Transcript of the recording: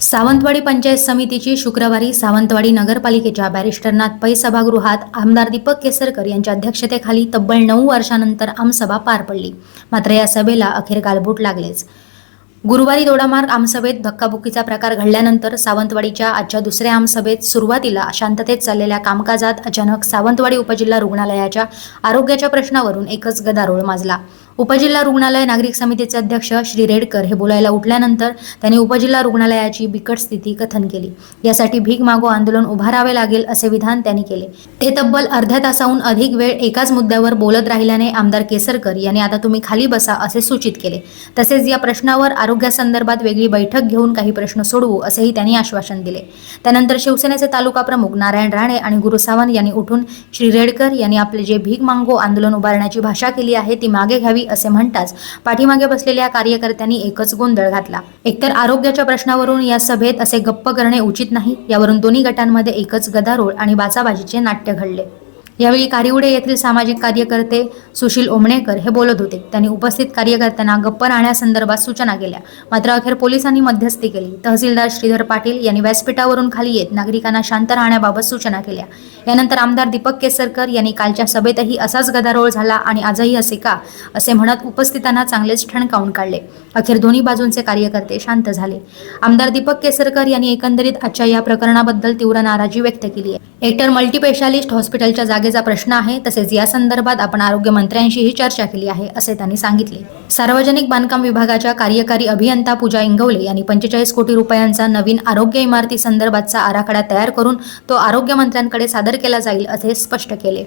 सावंतवाडी पंचायत समितीची शुक्रवारी सावंतवाडी नगरपालिकेच्या बॅरिस्टरनाथ पै सभागृहात आमदार दीपक केसरकर यांच्या अध्यक्षतेखाली तब्बल 9 वर्षांनंतर आमसभा पार पडली. मात्र या सभेला अखेर गालबोट लागलेच. गुरुवारी दोडामार्ग आमसभेत धक्काबुक्कीचा प्रकार घडल्यानंतर सावंतवाडीच्या आजच्या दुसऱ्या आमसभेत सुरुवातीला शांततेत चाललेल्या कामकाजात अचानक सावंतवाडी उपजिल्हा रुग्णालयाच्या आरोग्याच्या प्रश्नावरून एकच गदारोळ माजला. उपजिल्हा रुग्णालय नागरिक समितीचे अध्यक्ष श्री रेडकर हे बोलायला उठल्यानंतर त्यांनी उपजिल्हा रुग्णालयाची बिकट स्थिती कथन केली. यासाठी भीक मागो आंदोलन उभारावे लागेल असे विधान त्यांनी केले. ते तब्बल अर्ध्या तासाहून अधिक वेळ एकाच मुद्द्यावर बोलत राहिल्याने आमदार केसरकर यांनी आता तुम्ही खाली बसा असे सूचित केले. तसेच या प्रश्नावर आरोग्यासंदर्भात वेगळी बैठक घेऊन काही प्रश्न सोडवू असेही त्यांनी आश्वासन दिले. त्यानंतर शिवसेनेचे तालुका प्रमुख नारायण राणे आणि गुरु सावंत यांनी उठून श्री रेडकर यांनी आपले जे भीक मागो आंदोलन उभारण्याची भाषा केली आहे ती मागे घ्यावी असे म्हणताच पाठीमागे बसलेल्या कार्यकर्त्यांनी एकच गोंधळ घातला. एकतर आरोग्याच्या प्रश्नावरून या सभेत असे गप्प करणे उचित नाही, यावरून दोन्ही गटांमध्ये एकच गदारोळ आणि बाचाबाजीचे नाट्य घडले. यावेळी कारिवडे येथील सामाजिक कार्यकर्ते सुशील ओमणेकर हे बोलत होते. त्यांनी उपस्थित कार्यकर्त्यांना गप्प राहण्यासंदर्भात सूचना केल्या. मात्र अखेर पोलिसांनी मध्यस्थी केली. तहसीलदार श्रीधर पाटील यांनी व्यासपीठावरून खाली येत नागरिकांना शांत राहण्याबाबत सूचना केल्या. यानंतर आमदार दीपक केसरकर यांनी कालच्या सभेतही असाच गदारोळ झाला आणि आजही असे का असे म्हणत उपस्थितांना चांगलेच ठणकावून काढले. अखेर दोन्ही बाजूंचे कार्यकर्ते शांत झाले. आमदार दीपक केसरकर यांनी एकंदरीत आजच्या या प्रकरणाबद्दल तीव्र नाराजी व्यक्त केली आहे. एकतर मल्टीस्पेशालिस्ट हॉस्पिटलच्या जागेचा प्रश्न आहे, तसेच या संदर्भात आपण आरोग्यमंत्र्यांशीही चर्चा केली आहे असे त्यांनी सांगितले. सार्वजनिक बांधकाम विभागाच्या कार्यकारी अभियंता पूजा इंगवले यांनी 45 कोटी रुपयांचा नवीन आरोग्य इमारती संदर्भातचा आराखडा तयार करून तो आरोग्यमंत्र्यांकडे सादर केला जाईल असे स्पष्ट केले.